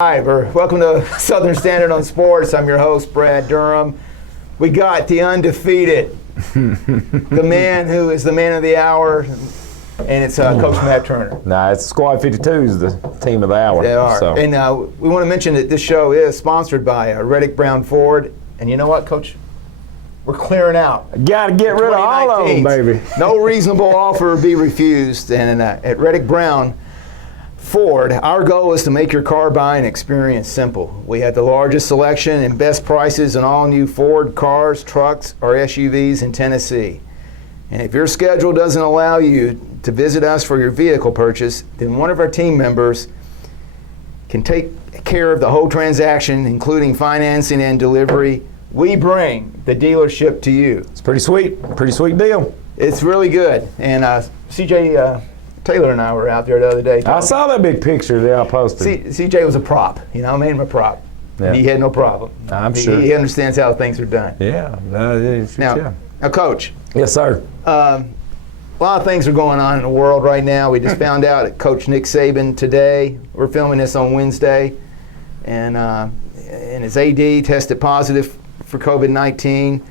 Hi, welcome to Southern Standard on Sports. I'm your host, Brad Durham. We got the undefeated, the man who is the man of the hour, and it's Coach Matt Turner. Nah, it's Squad 52 is the team of the hour. They are. So. And we want to mention that this show is sponsored by Reddick Brown Ford. And you know what, Coach? We're clearing out. Got to get rid of all of them, baby. No reasonable offer be refused. And at Reddick Brown Ford, our goal is to make your car buying experience simple. We have the largest selection and best prices on all new Ford cars, trucks, or SUVs in Tennessee. And if your schedule doesn't allow you to visit us for your vehicle purchase, then one of our team members can take care of the whole transaction, including financing and delivery. We bring the dealership to you. It's pretty sweet deal. It's really good. And CJ Taylor and I were out there the other day. I saw that big picture that I posted. CJ was a prop. You know, I made him a prop. Yeah. He had no problem. I'm sure. He understands how things are done. Yeah. Now, Coach. Yes, sir. A lot of things are going on in the world right now. We just found out that Coach Nick Saban today, we're filming this on Wednesday, and his AD tested positive for COVID-19.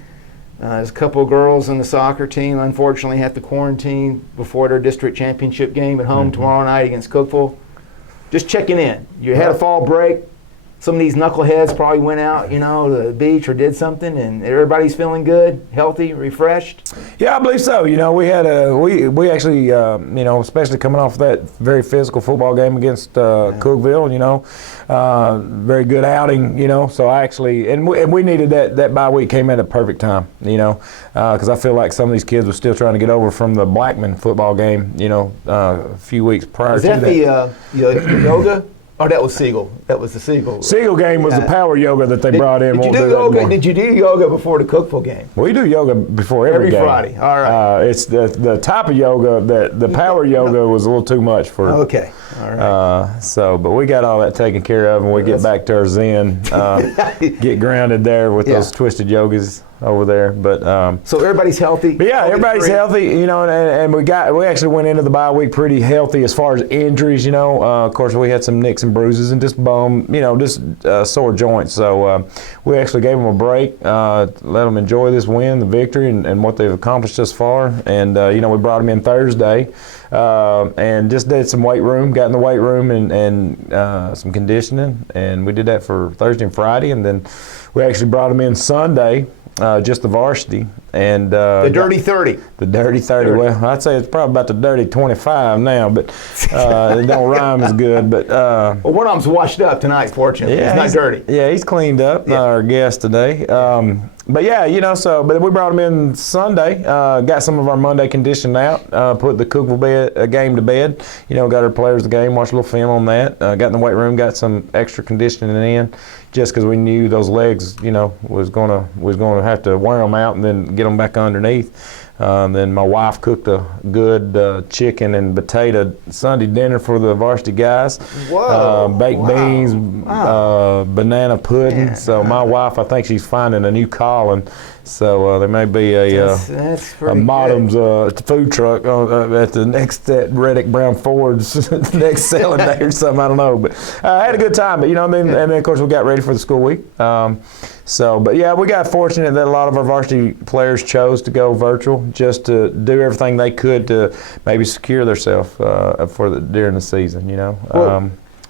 There's a couple of girls on the soccer team, unfortunately, have to quarantine before their district championship game at home tomorrow night against Cookeville. Just checking in. You had a fall break. Some of these knuckleheads probably went out, to the beach or did something, and everybody's feeling good, healthy, refreshed. Yeah, I believe so. We had we actually, especially coming off that very physical football game against Cookeville, very good outing, So I actually, and we needed that bye week came at a perfect time, because I feel like some of these kids were still trying to get over from the Blackman football game, a few weeks prior to that. Is that the yoga? Oh, that was Siegel. That was the Siegel. Siegel game was the power yoga that they brought in. Did you do yoga before the Cookeville game? We do yoga before every game. Friday. All right. It's the type of yoga that the power yoga was a little too much for. Okay. All right. But we got all that taken care of, and we get back to our zen. Get grounded there with those twisted yogas over there, but so everybody's healthy. But yeah, everybody's healthy, and we actually went into the bye week pretty healthy as far as injuries. Of course we had some nicks and bruises and just sore joints. So we actually gave them a break, let them enjoy this win, the victory, and what they've accomplished thus far. And we brought them in Thursday. And just did some weight room, got in the weight room and some conditioning, and we did that for Thursday and Friday, and then we actually brought them in Sunday, just the varsity, and the dirty 30. The dirty 30. Well, I'd say it's probably about the dirty 25 now, but it don't rhyme as good. But well, one of them's washed up tonight, fortunately. Yeah, he's not dirty. Yeah, he's cleaned up. Our guest today. But yeah, but we brought him in Sunday, got some of our Monday conditioning out, put the Cookeville game to bed, got our players the game, watched a little film on that, got in the weight room, got some extra conditioning in, just because we knew those legs, was gonna have to wear them out and then get them back underneath. Then my wife cooked a good chicken and potato Sunday dinner for the varsity guys. Whoa! Baked beans, banana pudding. Man. So my wife, I think she's finding a new calling. So there may be a Modem's food truck at the next at Reddick Brown Ford's next selling day or something. I don't know, but I had a good time. But and then of course we got ready for the school week. But yeah, we got fortunate that a lot of our varsity players chose to go virtual, just to do everything they could to maybe secure themselves during the season.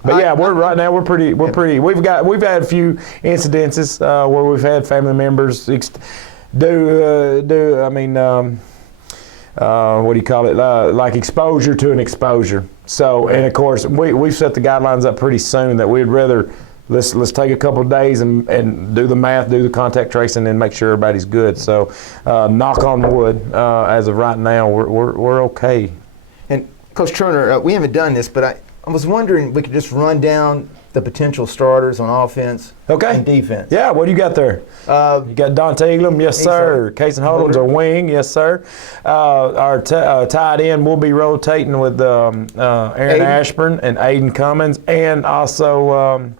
But yeah, we're pretty. We've had a few incidences where we've had family members what do you call it? Like exposure to an exposure. So, and of course, we've set the guidelines up pretty soon that we'd rather let's take a couple of days and do the math, do the contact tracing, and make sure everybody's good. So, knock on wood, as of right now, we're okay. And Coach Turner, we haven't done this, but I was wondering if we could just run down the potential starters on offense and defense. Yeah, what do you got there? You got Dante Eglum, yes sir. Casey Holdham's our wing, yes sir. Our tight end will be rotating with Aaron Ashburn and Aiden Cummins, and also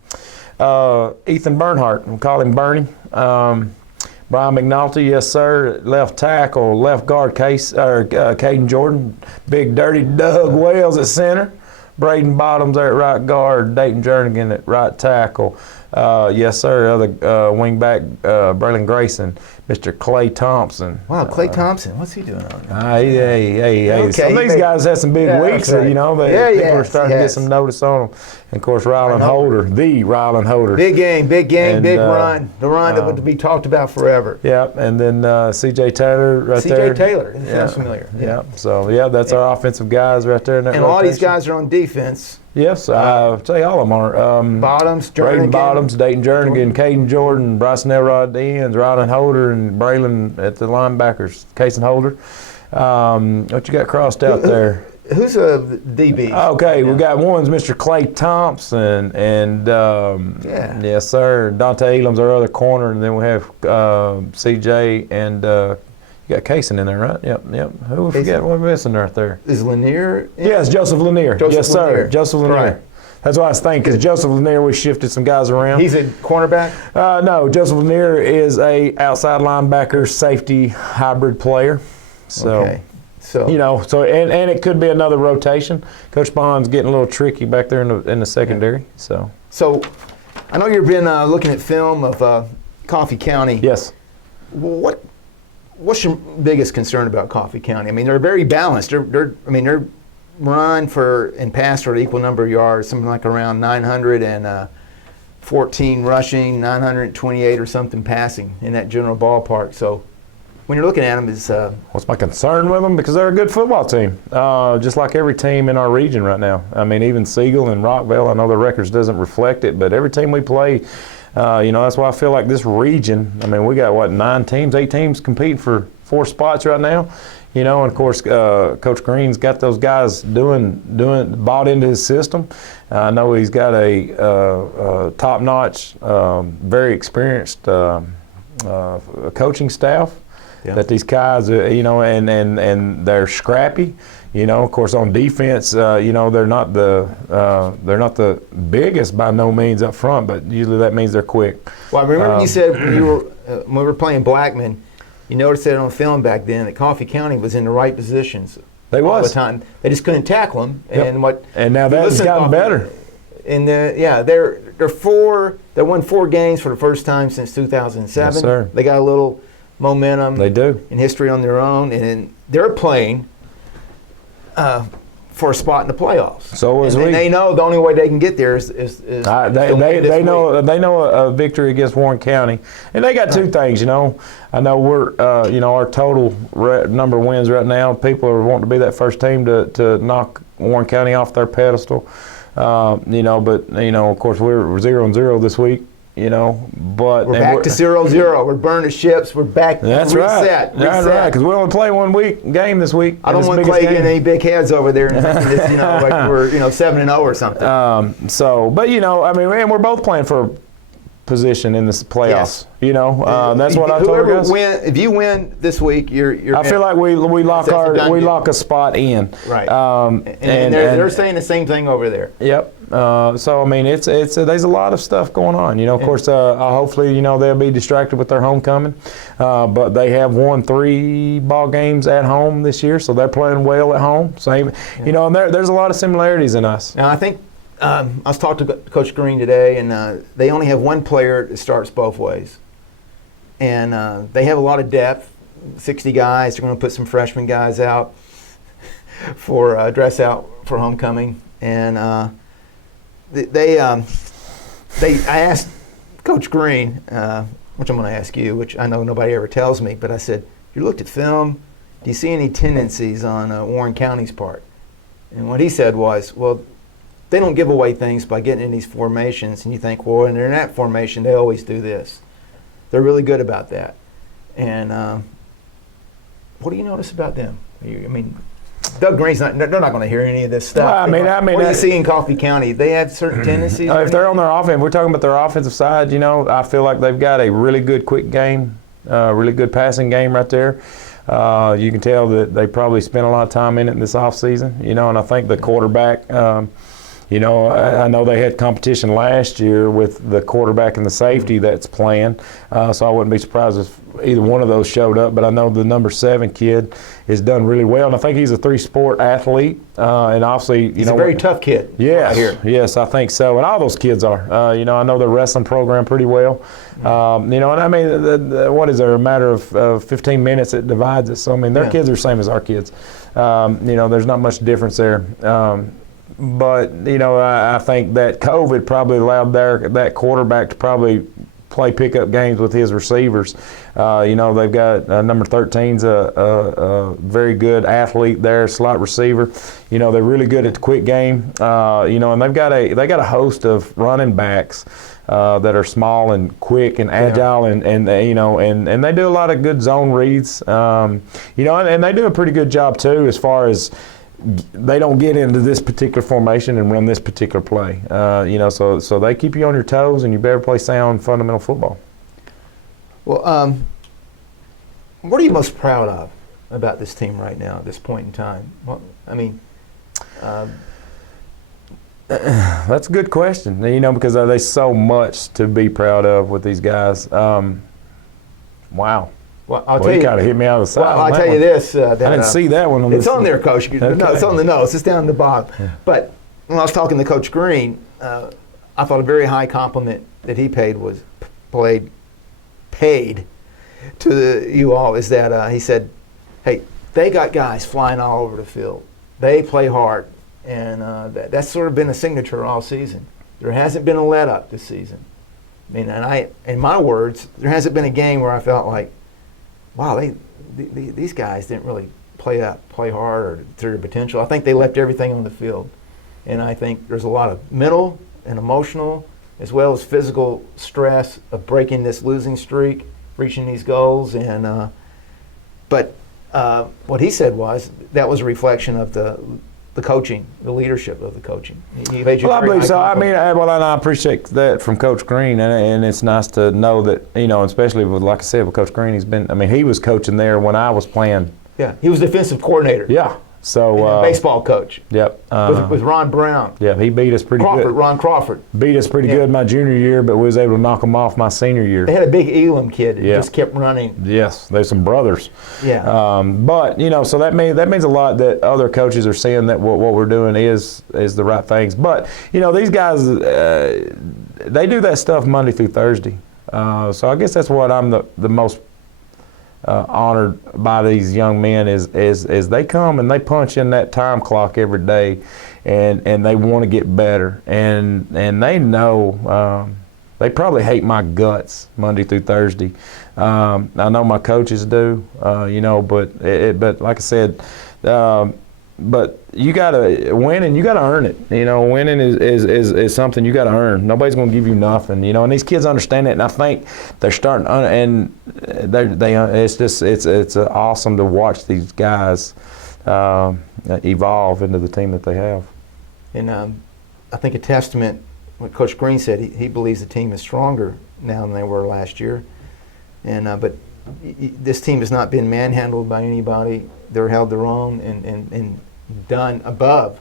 Ethan Bernhardt. We'll call him Bernie. Brian McNulty, yes sir. Left tackle, left guard Caden Jordan. Big Dirty Doug Wells at center. Braden Bottoms there at right guard, Dayton Jernigan at right tackle. Yes, sir. Other wing back, Braylon Grayson, Mr. Clay Thompson. Wow, Clay Thompson. What's he doing on there? Hey. Okay, Some of these guys had some big weeks, right. you know. People are starting to get some notice on them. And, of course, Rylan Holder, the Rylan Holder. Big game, And, big run. The run that would be talked about forever. Yeah, and then C.J. Taylor right there. C.J. Taylor. That sounds familiar. Yeah. So, that's our offensive guys right there in that And a lot of these rotation. guys are on defense. Yes, I'll tell you all of them are. Bottoms, Braden Jernigan. Bottoms, Dayton Jernigan, Caden Jordan, Bryson Elrod at the ends, Rylan Holder, and Braylon at the linebackers, Casey Holder. What you got crossed out there? Who's a DB? Okay, we got one's Mr. Clay Thompson, and yes, sir. Dante Elam's our other corner, and then we have CJ and you got Kaysen in there, right? Yep. Who we forget? What are we missing right there? Is Lanier? Yes, Joseph Lanier. Yes, sir. Lanier. Joseph Lanier. Right. That's what I was thinking, because Joseph Lanier, we shifted some guys around. He's a cornerback? No, Joseph Lanier is a outside linebacker, safety hybrid player. So, Okay. So and it could be another rotation. Coach Bond's getting a little tricky back there in the secondary. So I know you've been looking at film of Coffee County. yes. What's your biggest concern about Coffee County? I mean, they're very balanced. They're run for and pass for an equal number of yards, something like around 914 rushing, 928 or something passing in that general ballpark. So when you're looking at them, What's my concern with them? Because they're a good football team, just like every team in our region right now. I mean, even Siegel and Rockville, I know their records doesn't reflect it, but every team we play, that's why I feel like this region, I mean, we got, 8 teams competing for 4 spots right now. And of course, Coach Green's got those guys bought into his system. I know he's got a top-notch, very experienced coaching staff. Yeah. That these guys, and they're scrappy. Of course, on defense, they're not the biggest by no means up front, but usually that means they're quick. well, I remember you said when we were playing Blackman, you noticed that on film back then that Coffee County was in the right positions They all was. the time. They just couldn't tackle them. Yep. And now that's gotten better. And they're they won 4 games for the first time since 2007. Yes, sir. They got a little momentum. They do. In history on their own, and they're playing for a spot in the playoffs. So as and they know the only way they can get there is they know a victory against Warren County, and they got 2 things. I know we're our total number of wins right now. People are wanting to be that first team to knock Warren County off their pedestal. But of course we're 0-0 this week. But we're back to 0-0. We're burning ships. We're back. That's reset. right. That's right. Because we only play 1 game this week. I don't want Clay getting any big heads over there, and like we're 7-0 or something. And we're both playing for a position in the playoffs. Yes. That's what I told you. If you win this week, you're. I feel like we lock a spot in. Right. And they're saying the same thing over there. Yep. There's a lot of stuff going on. Of course, hopefully, they'll be distracted with their homecoming. But they have won 3 ball games at home this year, so they're playing well at home. Same, and there's a lot of similarities in us. Now, I think I was talking to Coach Green today, and they only have 1 player that starts both ways. And they have a lot of depth, 60 guys. They're going to put some freshman guys out for dress out for homecoming. And I asked Coach Green, which I'm going to ask you, which I know nobody ever tells me, but I said, you looked at film, do you see any tendencies on Warren County's part? And what he said was, well, they don't give away things by getting in these formations, and you think, well, when they're in that formation, they always do this. They're really good about that. And what do you notice about them? Doug Green's they're not going to hear any of this stuff. Well, what do you see in Coffee County? They have certain tendencies? If they're on their offense, we're talking about their offensive side, I feel like they've got a really good quick game, really good passing game right there. You can tell that they probably spent a lot of time in it this offseason, and I think the quarterback, I know they had competition last year with the quarterback and the safety that's playing, so I wouldn't be surprised either one of those showed up, but I know the number 7 kid has done really well, and I think he's a 3-sport athlete, and obviously, he's a very tough kid. Yes, right here. Yes, I think so, and all those kids are. I know their wrestling program pretty well. And I mean, what is there, a matter of 15 minutes it divides us. So I mean, their kids are the same as our kids. There's not much difference there. But I think that COVID probably allowed that quarterback to probably play pickup games with his receivers. They've got number 13's a very good athlete there, slot receiver. They're really good at the quick game. And they got a host of running backs that are small and quick and agile, and they do a lot of good zone reads. And they do a pretty good job too, as far as they don't get into this particular formation and run this particular play. So they keep you on your toes, and you better play sound fundamental football. Well, what are you most proud of about this team right now at this point in time? Well, I mean, that's a good question. Because there's so much to be proud of with these guys. Wow. Well, I'll tell you. You kind of hit me out of the side. Well, I'll tell you this. I didn't see that one. It's on there, Coach. Okay. No, it's on the nose. It's down the bottom. Yeah. But when I was talking to Coach Green, I thought a very high compliment that he paid to you all is that he said, hey, they got guys flying all over the field. They play hard. And that's sort of been a signature all season. There hasn't been a let-up this season. I mean, in my words, there hasn't been a game where I felt like, wow, these guys didn't really play hard or to their potential. I think they left everything on the field. And I think there's a lot of mental and emotional as well as physical stress of breaking this losing streak, reaching these goals. And but what he said was that was a reflection of the coaching, the leadership of the coaching. He made you I believe so. I mean, and I appreciate that from Coach Green, and it's nice to know that, especially with, like I said, with Coach Green, he was coaching there when I was playing. Yeah, he was defensive coordinator. Yeah. So baseball coach. Yep. With Ron Brown. Yeah, he beat us pretty good. Ron Crawford. Beat us pretty good my junior year, but we was able to knock him off my senior year. They had a big Elam kid that just kept running. Yes, there's some brothers. Yeah. But so that means a lot that other coaches are seeing that what we're doing is the right things. But these guys, they do that stuff Monday through Thursday. So I guess that's what I'm the most honored by these young men is they come and they punch in that time clock every day, and they want to get better, and they know they probably hate my guts Monday through Thursday. I know my coaches do, but like I said, but you gotta win and you gotta earn it. Winning is something you gotta earn. Nobody's gonna give you nothing. And these kids understand that, and I think they're starting to and it's awesome to watch these guys evolve into the team that they have. And I think a testament what Coach Green said. He believes the team is stronger now than they were last year. And but this team has not been manhandled by anybody. They're held their own and done above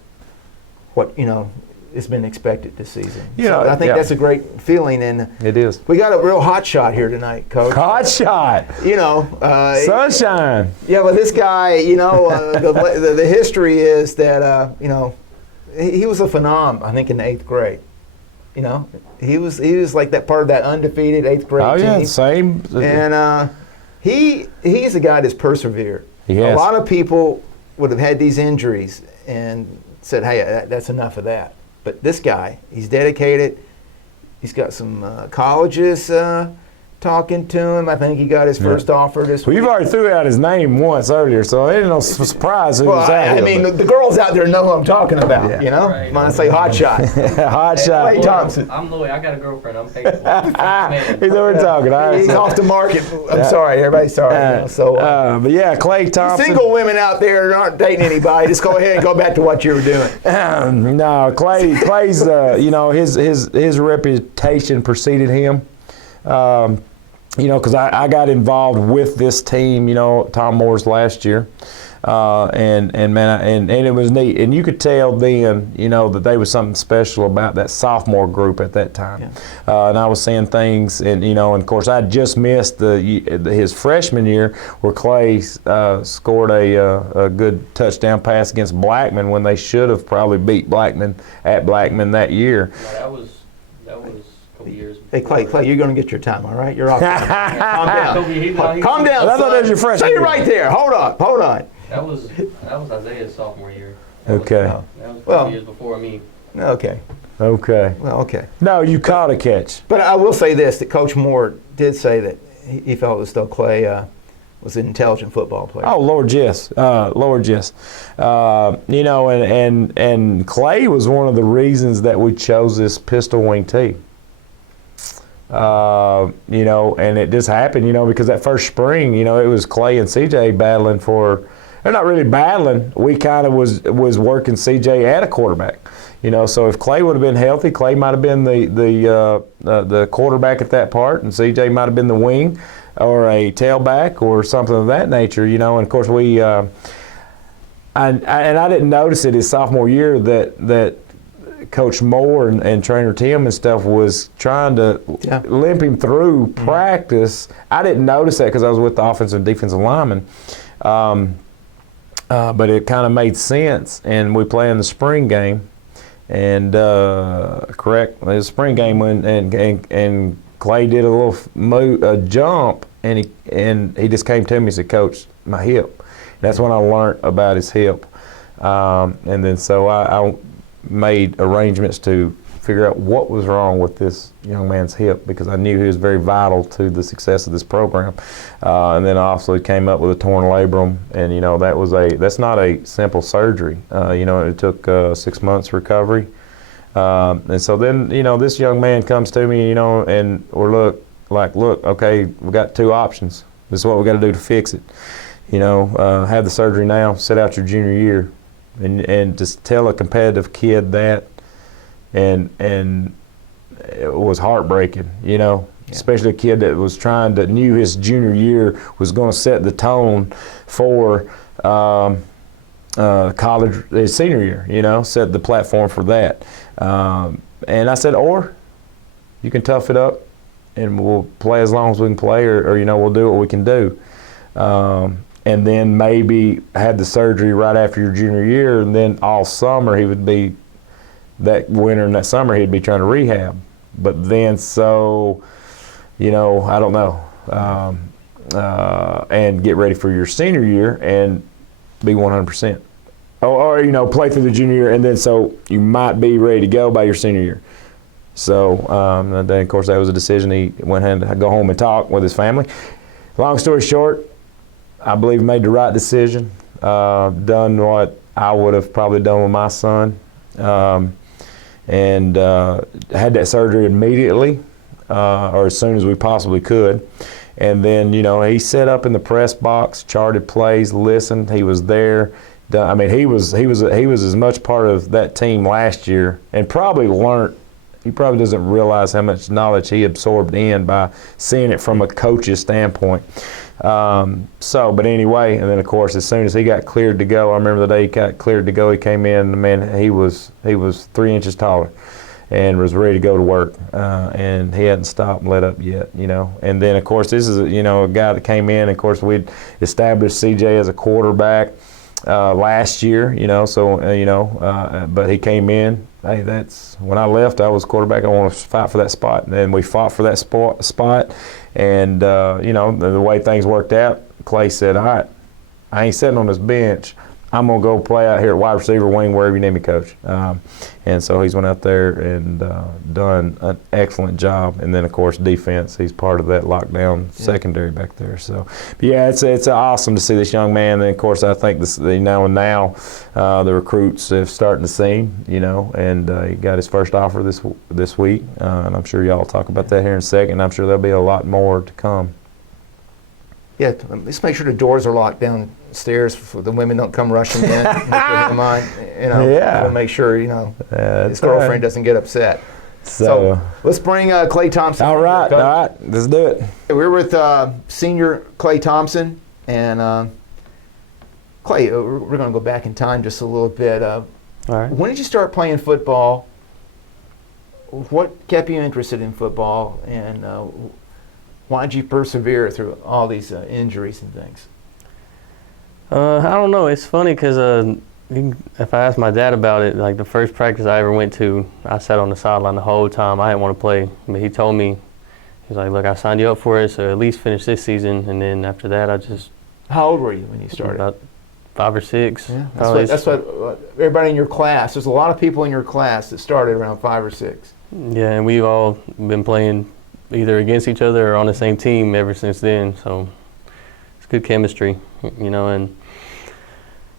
what has been expected this season. So I think that's a great feeling, and it is. We got a real hot shot here tonight, Coach. Hot shot. Sunshine. Yeah, but this guy, the history is that he was a phenom. I think in the 8th grade. He was like that part of that undefeated 8th grade team. Oh yeah, same. And he's a guy that's persevered. A lot of people would have had these injuries and said, hey, that's enough of that. But this guy, he's dedicated. He's got some colleges talking to him. I think he got his first offer this week. We've already threw out his name once earlier, so it ain't no surprise who was out here. The girls out there know who I'm talking about, Right. When I say hot shot. Hot shot. Clay Thompson. I'm Louis. I got a girlfriend. I'm paid. He's over talking. He's off the market. I'm sorry. Everybody's sorry. But yeah, Clay Thompson. Single women out there aren't dating anybody. Just go ahead and go back to what you were doing. No, Clay's, his reputation preceded him. Because I got involved with this team, Tom Moore's last year. and man, and it was neat, and you could tell then, that there was something special about that sophomore group at that time. Yeah. And I was seeing things, and and of course I just missed his freshman year where Clay scored a good touchdown pass against Blackman when they should have probably beat Blackman at Blackman that year. That was a couple years. Hey, Clay, you're going to get your time, all right? You're off. Calm down. Calm down. I thought that was your freshman Stay year. right there. Hold on. That was Isaiah's sophomore year. Okay. That was a couple years before me. Okay. Okay. Well, okay. No, you caught a catch. But I will say this, that Coach Moore did say that he felt as though Clay was an intelligent football player. Oh, Lord, yes. Lord, yes. And Clay was one of the reasons that we chose this pistol wing team. And it just happened, because that first spring, it was Clay and CJ battling for. They're not really battling. We kind of was working CJ at a quarterback. So if Clay would have been healthy, Clay might have been the quarterback at that part, and CJ might have been the wing or a tailback or something of that nature. And of course we. I didn't notice it his sophomore year that Coach Moore and Trainer Tim and stuff was trying to limp him through practice. I didn't notice that because I was with the offensive and defensive linemen. But it kind of made sense, and we play in the spring game, and correct, it was a spring game when and Clay did a little jump, and he just came to me and said, "Coach, my hip." That's when I learned about his hip, and then so I made arrangements to figure out what was wrong with this young man's hip, because I knew he was very vital to the success of this program. And then I also came up with a torn labrum, and that's not a simple surgery. It took 6 months recovery. And so then this young man comes to me, and we're look, okay, we got two options. This is what we got to do to fix it. Have the surgery now, sit out your junior year, and just tell a competitive kid that. And it was heartbreaking, especially a kid that was knew his junior year was going to set the tone for college, his senior year, set the platform for that. And I said, or you can tough it up and we'll play as long as we can play, or we'll do what we can do. And then maybe have the surgery right after your junior year, and then all summer he would be, that winter and that summer he'd be trying to rehab. But then I don't know, and get ready for your senior year and be 100%. Or play through the junior year, and then so you might be ready to go by your senior year. So and then of course that was a decision. He went ahead and go home and talk with his family. Long story short, I believe made the right decision. Done what I would have probably done with my son. And had that surgery immediately, or as soon as we possibly could. And then, he set up in the press box, charted plays, listened. He was there. I mean, he was as much part of that team last year, and probably learned. He probably doesn't realize how much knowledge he absorbed in by seeing it from a coach's standpoint. But anyway, and then of course, as soon as he got cleared to go, I remember the day he got cleared to go, he came in, and man, he was 3 inches taller and was ready to go to work. And he hadn't stopped and let up yet, And then of course, this is, a guy that came in, of course, we'd established CJ as a quarterback last year, but he came in. Hey, that's when I left. I was quarterback. I want to fight for that spot, and then we fought for that spot. And the way things worked out, Clay said, "All right, I ain't sitting on this bench. I'm gonna go play out here at wide receiver wing, wherever you need me, coach." And so he's went out there and done an excellent job. And then of course defense, he's part of that lockdown secondary back there. So, but yeah, it's awesome to see this young man. And of course, I think now the recruits have starting to see him, and he got his first offer this week. And I'm sure y'all will talk about that here in a second. I'm sure there'll be a lot more to come. Yeah, let's make sure the doors are locked downstairs so the women don't come rushing in. We'll make sure his girlfriend doesn't get upset. So let's bring Clay Thompson. All right, let's do it. We're with senior Clay Thompson, and Clay, we're going to go back in time just a little bit. All right. When did you start playing football? What kept you interested in football, and why did you persevere through all these injuries and things? I don't know. It's funny because if I ask my dad about it, like the first practice I ever went to, I sat on the sideline the whole time. I didn't want to play, but he told me, he's like, "Look, I signed you up for it, so at least finish this season." And then after that, I just. How old were you when you started? About 5 or 6. Yeah, that's what everybody in your class. There's a lot of people in your class that started around 5 or 6. Yeah, and we've all been playing either against each other or on the same team ever since then. So it's good chemistry, you know. And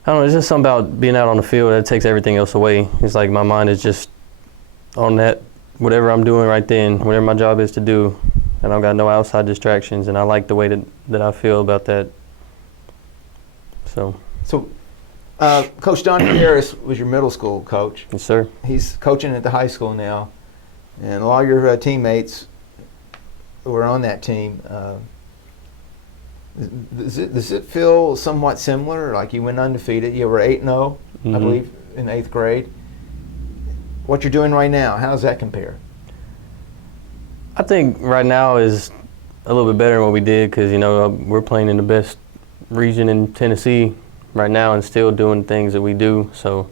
I don't know, it's just something about being out on the field that takes everything else away. It's like my mind is just on that, whatever I'm doing right then, whatever my job is to do, and I've got no outside distractions. And I like the way that I feel about that. So, Coach Don Harris was your middle school coach. yes, sir. He's coaching at the high school now, and a lot of your teammates who are on that team. Does it feel somewhat similar? Like you went undefeated, you were 8-0, I believe, in 8th grade. What you're doing right now, how does that compare? I think right now is a little bit better than what we did because, you know, we're playing in the best region in Tennessee right now and still doing things that we do. So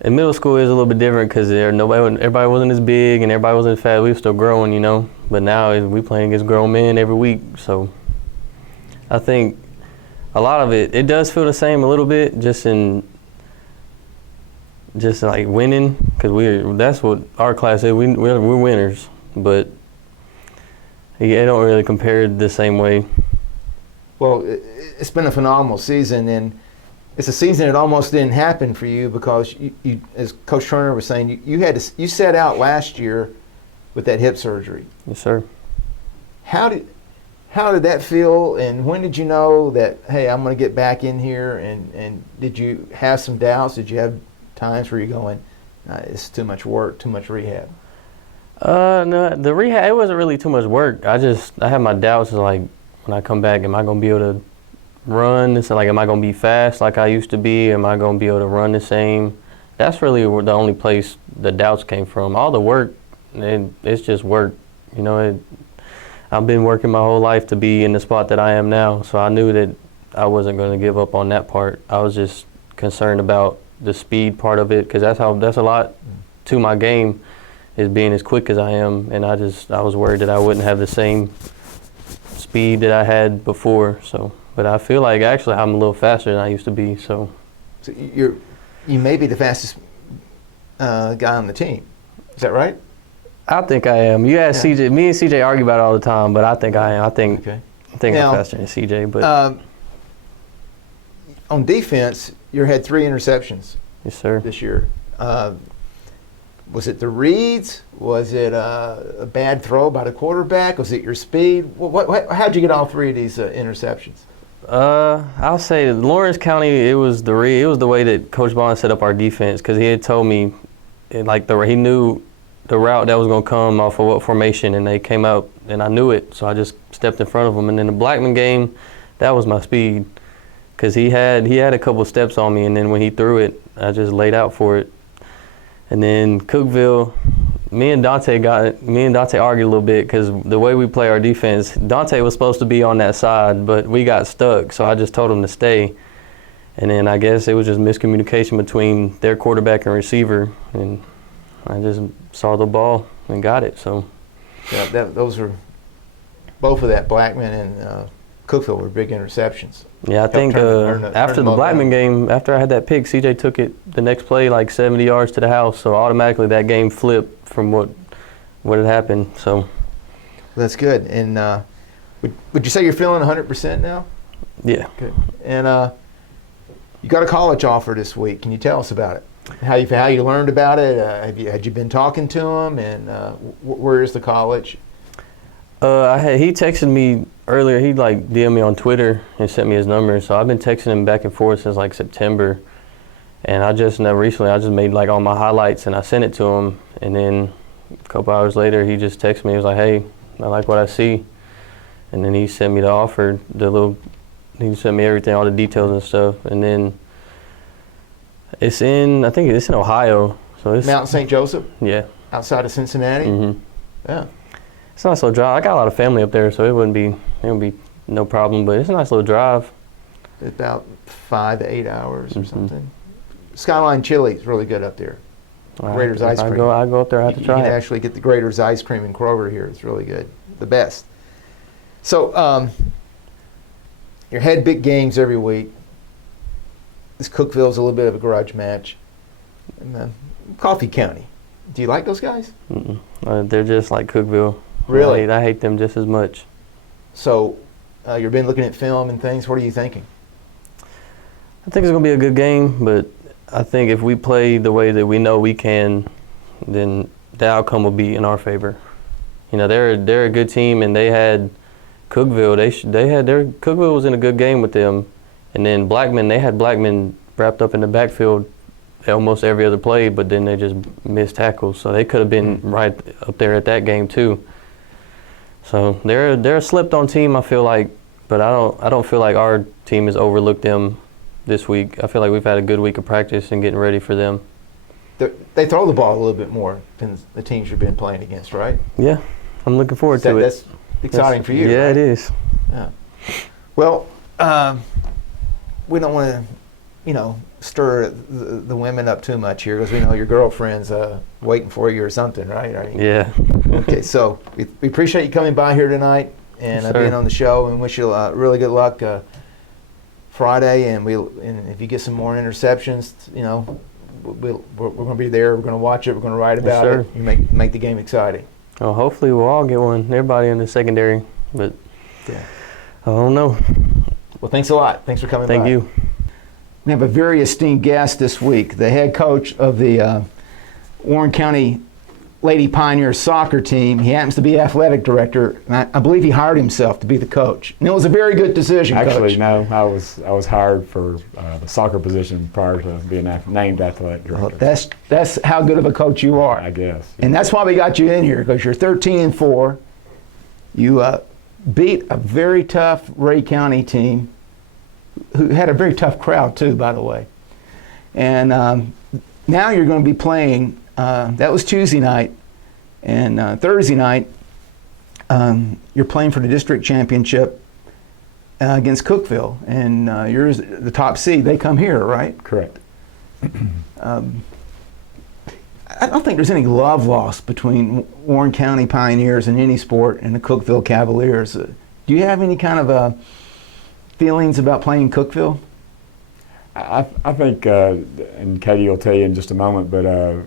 in middle school is a little bit different because everybody wasn't as big and everybody wasn't as fast. We were still growing, you know. But now we playing against grown men every week. So I think a lot of it does feel the same a little bit, just like winning, because that's what our class is. We're winners, but it don't really compare the same way. Well, it's been a phenomenal season, and it's a season that almost didn't happen for you because you as Coach Turner was saying, you set out last year with that hip surgery. Yes, sir. How did that feel, and when did you know that, hey, I'm going to get back in here, and did you have some doubts? Did you have times where you're going, it's too much work, too much rehab? No, the rehab, it wasn't really too much work. I had my doubts, like, when I come back, am I going to be able to run? It's like, am I going to be fast like I used to be? Am I going to be able to run the same? That's really the only place the doubts came from. All the work, it's just work. You know, I've been working my whole life to be in the spot that I am now, so I knew that I wasn't going to give up on that part. I was just concerned about the speed part of it, because that's a lot to my game, is being as quick as I am, and I was worried that I wouldn't have the same speed that I had before. So, but I feel like actually I'm a little faster than I used to be. So you may be the fastest guy on the team. Is that right? I think I am. You ask CJ. Me and CJ argue about it all the time, but I think I am. I think now, I'm faster than CJ. But on defense, you had 3 interceptions. Yes, sir. This year. Was it the reads? Was it a bad throw by the quarterback? Was it your speed? How'd you get all 3 of these interceptions? I'll say Lawrence County. It was the way that Coach Bond set up our defense, because he had told me, he knew the route that was going to come off of what formation, and they came out, and I knew it, so I just stepped in front of them. And in the Blackman game, that was my speed, because he had a couple steps on me, and then when he threw it, I just laid out for it. And then Cookeville, me and Dante argued a little bit, because the way we play our defense, Dante was supposed to be on that side, but we got stuck, so I just told him to stay. And then I guess it was just miscommunication between their quarterback and receiver, and I just saw the ball and got it. So yeah, those were both of that Blackman and Cookeville were big interceptions. Yeah, I think after the Blackman game, after I had that pick, CJ took it the next play like 70 yards to the house. So automatically that game flipped from what had happened. So that's good. And would you say you're feeling 100% now? Yeah. Good. And you got a college offer this week. Can you tell us about it? How you learned about it? Had you been talking to him? And where is the college? He texted me earlier. He DM'd me on Twitter and sent me his number. So I've been texting him back and forth since September. And I just made all my highlights and I sent it to him. And then a couple hours later, he just texted me. He was like, "Hey, I like what I see." And then he sent me the offer, the little He sent me everything, all the details and stuff. And then I think it's in Ohio. So it's Mount St. Joseph, yeah. outside of Cincinnati. Mm-hmm. Yeah. It's a nice little drive. I got a lot of family up there, so it wouldn't be no problem. But it's a nice little drive. It's about 5 to 8 hours or Mhm. something. Skyline Chili is really good up there. Grater's ice cream. I go up there. I have to You try can it. actually get the Grater's ice cream in Kroger here. It's really good. The best. So, your head big games every week. This Cookeville's a little bit of a grudge match. And, Coffee County. Do you like those guys? Mm-mm. They're just like Cookeville. Really? I hate them just as much. So, you've been looking at film and things. What are you thinking? I think it's going to be a good game, but I think if we play the way that we know we can, then the outcome will be in our favor. You know, they're a good team, and they had Cookeville. Cookeville was in a good game with them, and then Blackman. They had Blackman wrapped up in the backfield almost every other play, but then they just missed tackles. So they could have been right up there at that game too. So they're a slept-on team, I feel like, but I don't feel like our team has overlooked them this week. I feel like we've had a good week of practice and getting ready for them. They throw the ball a little bit more than the teams you've been playing against, right? Yeah, I'm looking forward to it. That's exciting for you. Yeah, right? it is. Yeah. Well, we don't want to, stir the women up too much here because we know your girlfriend's waiting for you or something, right? Yeah. Okay, so we appreciate you coming by here tonight and Yes, being sir. on the show, and wish you really good luck Friday. And if you get some more interceptions, we're going to be there. We're going to watch it. We're going to write about sir. it. You make the game exciting. Well, hopefully we'll all get one. Everybody in the secondary, but Yeah. I don't know. Well, thanks a lot. Thanks for coming by. Thank you. We have a very esteemed guest this week, the head coach of the Warren County Lady Pioneers soccer team. He happens to be athletic director, and I believe he hired himself to be the coach. And it was a very good decision, Actually, Coach. no. I was hired for the soccer position prior to being named athletic Well, director. that's how good of a coach you are. I guess. And that's why we got you in here, because you're 13-4. You beat a very tough Ray County team, who had a very tough crowd too, by the way. And now you're going to be playing. That was Tuesday night, and Thursday night you're playing for the district championship against Cookeville, and you're the top seed. They come here, right? Correct. I don't think there's any love lost between Warren County Pioneers in any sport and the Cookeville Cavaliers. Do you have any kind of feelings about playing Cookeville? I think, and Katie will tell you in just a moment, but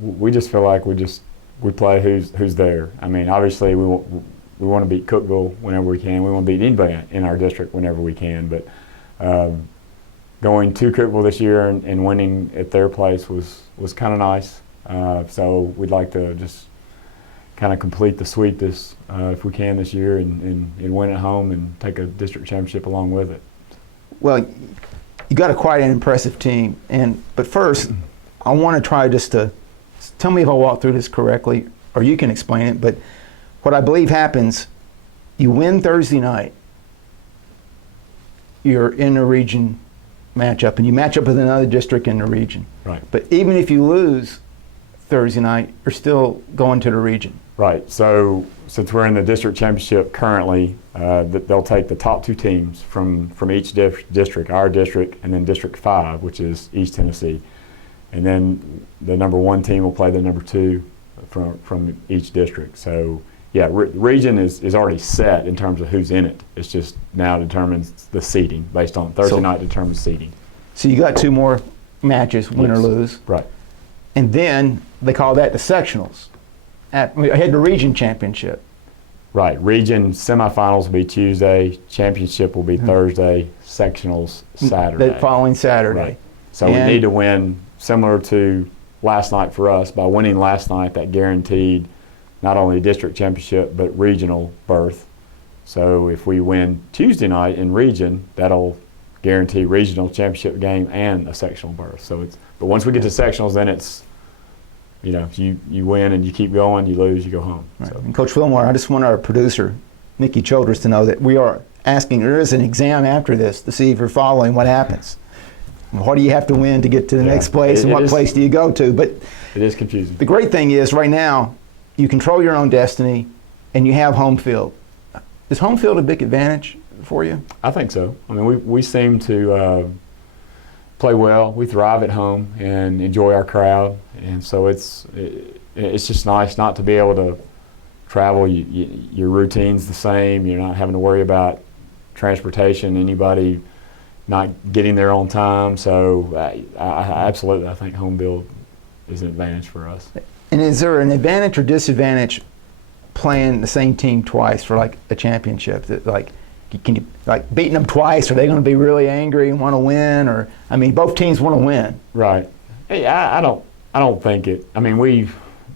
we just feel like we play who's there. I mean, obviously we want to beat Cookeville whenever we can. We want to beat anybody in our district whenever we can. But going to Cookeville this year and winning at their place was kind of nice. So we'd like to just kind of complete the sweep if we can this year and win at home and take a district championship along with it. Well, you got quite an impressive team. But first, I want to try just to tell me if I walk through this correctly, or you can explain it. But what I believe happens, you win Thursday night, you're in a region matchup, and you match up with another district in the region. Right. But even if you lose Thursday night, you're still going to the region. Right. So since we're in the district championship currently, they'll take the top two teams from each district, our district, and then District 5, which is East Tennessee. And then the number one team will play the number two from each district. So, yeah, region is already set in terms of who's in it. It's just now determines the seeding based on Thursday night determines seeding. So you got two more matches, win or Yes. lose. Right. And then they call that the sectionals. Ahead the region championship. Right. Region semifinals will be Tuesday, championship will be Thursday, sectionals Saturday. The following Saturday. Right. So And- we need to win, similar to last night for us. By winning last night, that guaranteed not only district championship but regional berth. So if we win Tuesday night in region, that'll guarantee regional championship game and a sectional berth. But once we get to sectionals, then it's, you win and you keep going, you lose, you go home. Right. So, And Coach Fillmore, I just want our producer, Nikki Childress, to know that we are asking, there is an exam after this to see if you're following what happens. What do you have to win to get to the next place, and what place do you go to? But it is confusing. The great thing is right now, you control your own destiny, and you have home field. Is home field a big advantage for you? I think so. I mean, we seem to play well. We thrive at home and enjoy our crowd, and so it's just nice not to be able to travel. Your routine's the same. You're not having to worry about transportation, anybody not getting there on time. So I absolutely, I think home field is an advantage for us. And is there an advantage or disadvantage playing the same team twice for like a championship? That like, can you like beating them twice? Are they going to be really angry and want to win? Or I mean, both teams want to win. Right. Hey, I don't think it. I mean,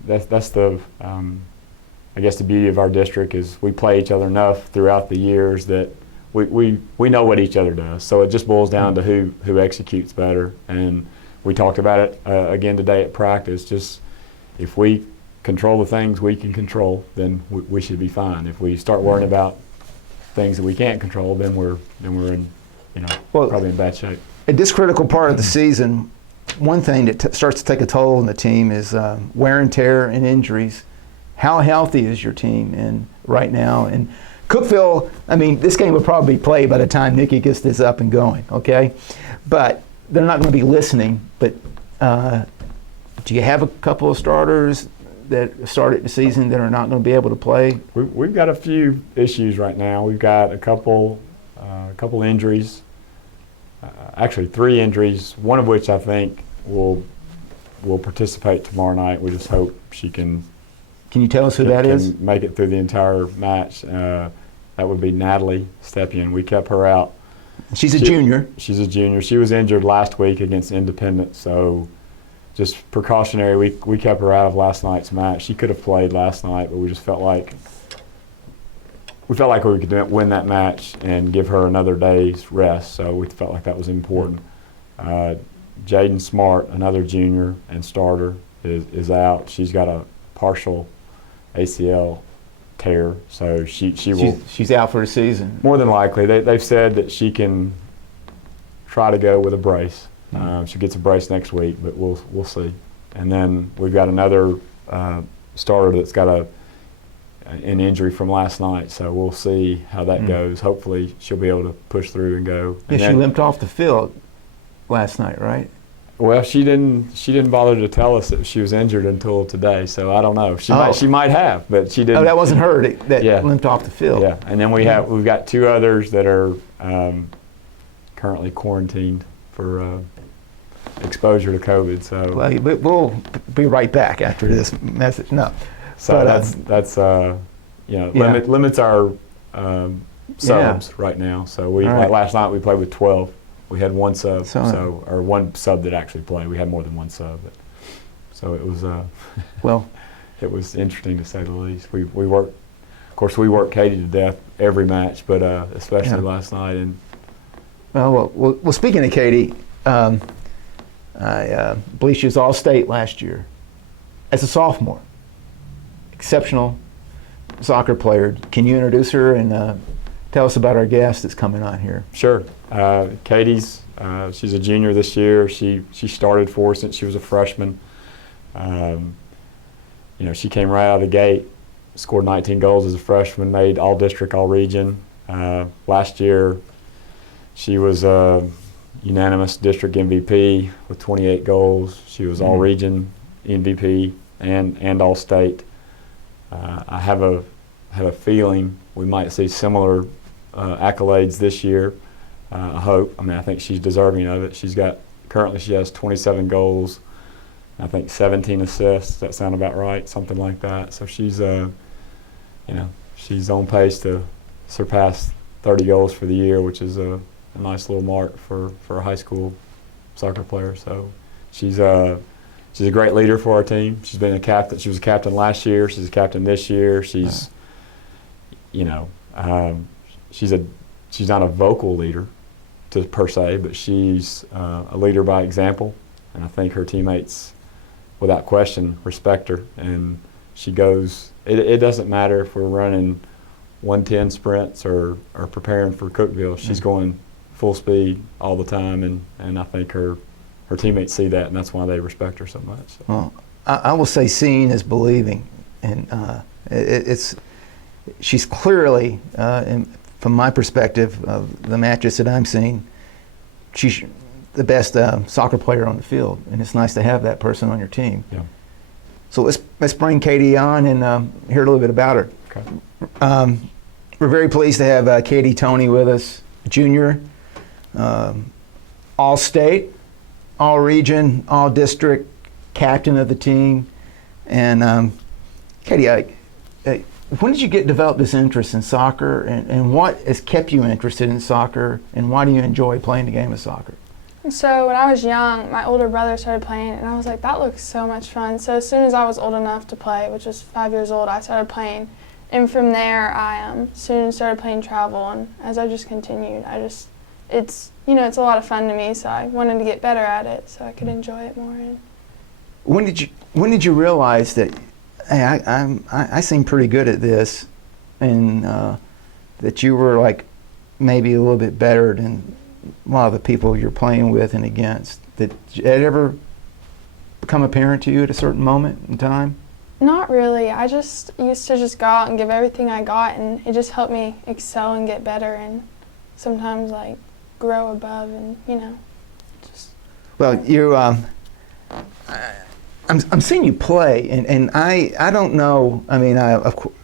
that's the I guess the beauty of our district is we play each other enough throughout the years that we know what each other does. So it just boils down to who executes better. And we talked about it again today at practice. Just if we control the things we can control, then we should be fine. If we start worrying about things that we can't control, then we're in, probably in bad shape. At this critical part of the season, one thing that starts to take a toll on the team is wear and tear and injuries. How healthy is your team in right now? And Cookeville, I mean, this game will probably be played by the time Nikki gets this up and going, okay? But they're not going to be listening. But do you have a couple of starters that started the season that are not going to be able to play? We've got a few issues right now. We've got a couple injuries, actually 3 injuries, one of which I think will participate tomorrow night. We just hope she can. Can you tell us who that is? Make it through the entire match. That would be Natalie Stepien. We kept her out. She's a junior. She's a junior. She was injured last week against Independent, so just precautionary. We kept her out of last night's match. She could have played last night, but we just felt like we could win that match and give her another day's rest. So we felt like that was important. Jaden Smart, another junior and starter, is out. She's got a partial ACL tear, so she's out for the season. More than likely. They've said that she can try to go with a brace. She gets a brace next week, but we'll see. And then we've got another starter that's got an injury from last night, so we'll see how that goes. Hopefully she'll be able to push through and go. Yeah, she limped off the field last night, right? Well, she didn't bother to tell us that she was injured until today, so I don't know. She might have, but she didn't. Oh, that wasn't her that limped off the field. Yeah, and then we've got 2 others that are currently quarantined for exposure to COVID. So we'll be right back after this message. No, so that's limits our subs right now. So like last night we played with 12. We had 1 sub, or 1 sub that actually played. We had more than 1 sub, so it was it was interesting to say the least. We worked, of course, we worked Katie to death every match, but especially last night. And well, speaking of Katie, I believe she was All-State last year as a sophomore. Exceptional soccer player. Can you introduce her and tell us about our guest that's coming on here? Sure. Katie's she's a junior this year. She started for us since she was a freshman. She came right out of the gate, scored 19 goals as a freshman, made all-district, all-region. Last year, she was unanimous district MVP with 28 goals. She was all-region MVP and all-state. I have a feeling we might see similar accolades this year. I hope. I mean, I think she's deserving of it. Currently she has 27 goals, I think 17 assists. Does that sound about right? Something like that. So she's she's on pace to surpass 30 goals for the year, which is a nice little mark for a high school soccer player. So she's a great leader for our team. She's been a captain. She was a captain last year. She's a captain this year. She's she's not a vocal leader per se, but she's a leader by example, and I think her teammates, without question, respect her. And she goes. It doesn't matter if we're running 110 sprints or preparing for Cookeville. She's going full speed all the time, and I think her teammates see that, and that's why they respect her so much. So. Well, I will say seeing is believing, and she's clearly, from my perspective of the matches that I'm seeing, she's the best soccer player on the field, and it's nice to have that person on your team. Yeah. So let's bring Katie on and hear a little bit about her. Okay. We're very pleased to have Katie Toney with us, junior, all-state, all-region, all-district captain of the team. And Katie, when did you develop this interest in soccer, and what has kept you interested in soccer, and why do you enjoy playing the game of soccer? So when I was young, my older brother started playing, and I was like, that looks so much fun. So as soon as I was old enough to play, which was 5 years old, I started playing. And from there, I soon started playing travel, and as I just continued, it's a lot of fun to me, so I wanted to get better at it so I could enjoy it more. And When did you realize that, hey, I seem pretty good at this, and that you were like maybe a little bit better than a lot of the people you're playing with and against? Did it ever become apparent to you at a certain moment in time? not really. I just used to just go out and give everything I got, and it just helped me excel and get better and sometimes like grow above and just. Well, you I'm seeing you play, and I don't know. I mean, of course,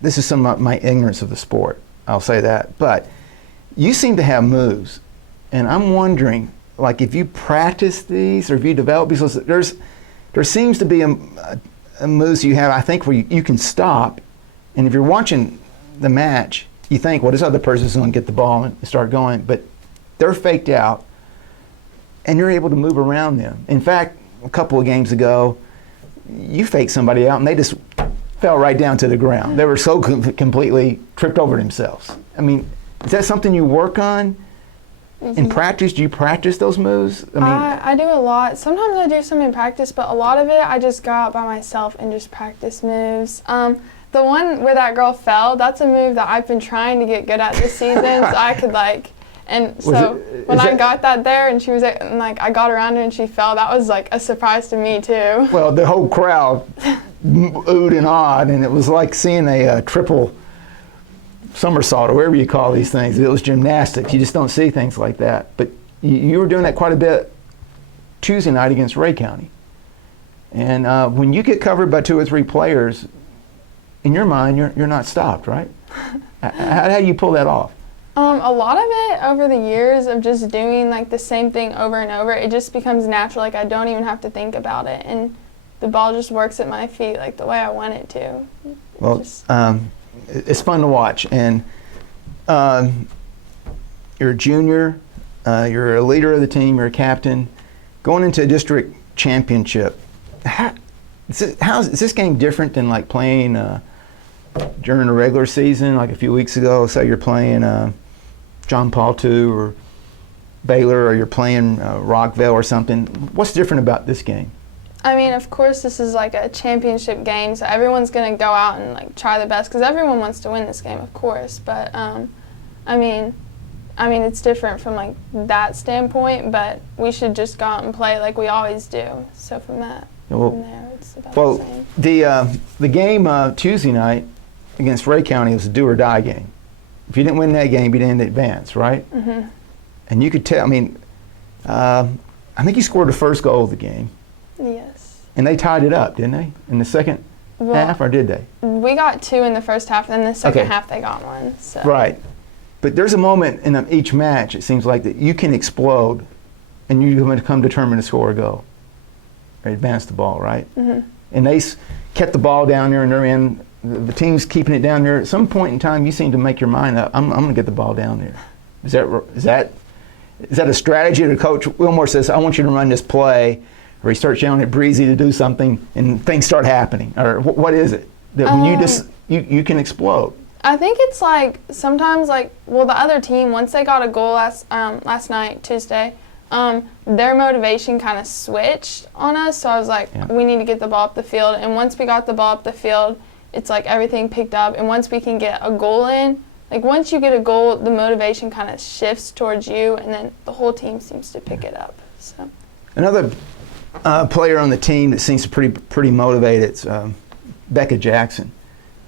this is some of my ignorance of the sport. I'll say that, but you seem to have moves, and I'm wondering, like, if you practice these or if you develop these. There seems to be a moves you have, I think, where you can stop, and if you're watching the match, you think, well, this other person's going to get the ball and start going, but they're faked out, and you're able to move around them. In fact, a couple of games ago, you faked somebody out, and they just fell right down to the ground. They were so completely tripped over themselves. I mean, is that something you work on in practice? Do you practice those moves? I do a lot. Sometimes I do some in practice, but a lot of it I just go out by myself and just practice moves. The one where that girl fell, that's a move that I've been trying to get good at this season, so I could and so when I got that there and she was I got around her and she fell, that was like a surprise to me too. Well, the whole crowd oohed and awed, and it was like seeing a triple somersault or whatever you call these things. It was gymnastics. You just don't see things like that. But you were doing that quite a bit Tuesday night against Ray County. And when you get covered by 2 or 3 players, in your mind, you're not stopped, right? How do you pull that off? A lot of it over the years of just doing the same thing over and over, it just becomes natural. I don't even have to think about it, and the ball just works at my feet the way I want it to. Well, it's fun to watch, and you're a junior, you're a leader of the team, you're a captain, going into a district championship. Is this game different than playing during the regular season, a few weeks ago? Say you're playing John Paul II or Baylor, or you're playing Rockville or something. What's different about this game? I mean, of course, this is a championship game, so everyone's going to go out and try their best because everyone wants to win this game, of course. But I mean, it's different from that standpoint. But we should just go out and play like we always do. So from there, it's about the same. The game Tuesday night against Ray County was a do or die game. If you didn't win that game, you didn't advance, right? Mm-hmm. And you could tell. I mean, I think you scored the first goal of the game. Yes. And they tied it up, didn't they? In the second half, or did they? We got 2 in the first half, and then the second half they got 1. So. Right. But there's a moment in each match, it seems like, that you can explode, and you come determined to score a goal or advance the ball, right? Mm-hmm. And they kept the ball down there, and they're in. The team's keeping it down there. At some point in time, you seem to make your mind up. I'm going to get the ball down there. Is that a strategy? Or Coach Wilmore says, I want you to run this play, or he starts yelling at Breezy to do something, and things start happening? Or what is it that when you can explode? I think it's sometimes the other team, once they got a goal last night, Tuesday, their motivation kind of switched on us. So I was we need to get the ball up the field. And once we got the ball up the field, it's like everything picked up. And once we can get a goal in, like once you get a goal, the motivation kind of shifts towards you, and then the whole team seems to pick it up. So Another player on the team that seems pretty motivated is Becca Jackson,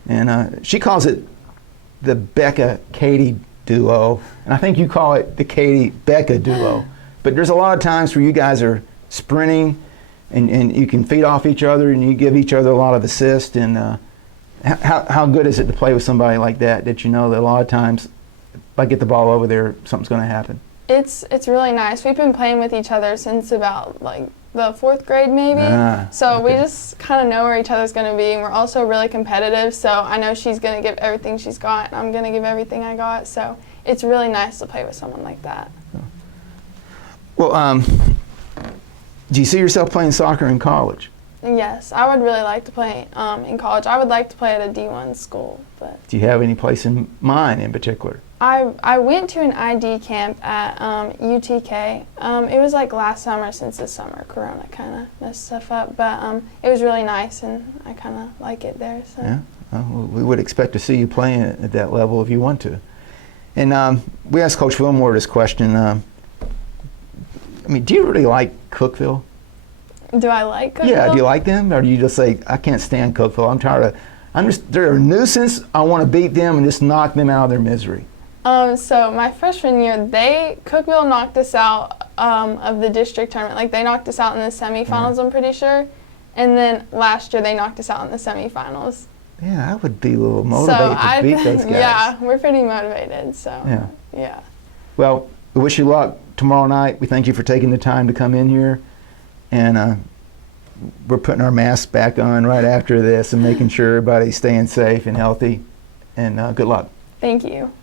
and she calls it the Becca-Katie duo, and I think you call it the Katie-Becca duo. But there's a lot of times where you guys are sprinting, and you can feed off each other, and you give each other a lot of assists. And how good is it to play with somebody like that you know that a lot of times, if I get the ball over there, something's going to happen? it's really nice. We've been playing with each other since about like the 4th grade maybe. So we just kind of know where each other's going to be, and we're also really competitive. So I know she's going to give everything she's got, and I'm going to give everything I got. So it's really nice to play with someone like that. Well, do you see yourself playing soccer in college? Yes, I would really like to play in college. I would like to play at a D1 school, but Do you have any place in mind in particular? I went to an ID camp at UTK. It was like last summer, since this summer Corona kind of messed stuff up, but it was really nice, and I kind of like it there. So. Yeah, well, we would expect to see you playing at that level if you want to. And we asked Coach Fillmore this question. I mean, do you really like Cookeville? Do I like Cookeville? Yeah, do you like them, or do you just say, I can't stand Cookeville? I'm tired of. They're a nuisance. I want to beat them and just knock them out of their misery. So my freshman year, Cookeville knocked us out of the district tournament. Like they knocked us out in the semifinals, I'm pretty sure. And then last year they knocked us out in the semifinals. Yeah, I would be a little motivated to beat those guys. Yeah, we're pretty motivated. So yeah. Well, we wish you luck tomorrow night. We thank you for taking the time to come in here, and we're putting our masks back on right after this and making sure everybody's staying safe and healthy. And good luck. Thank you.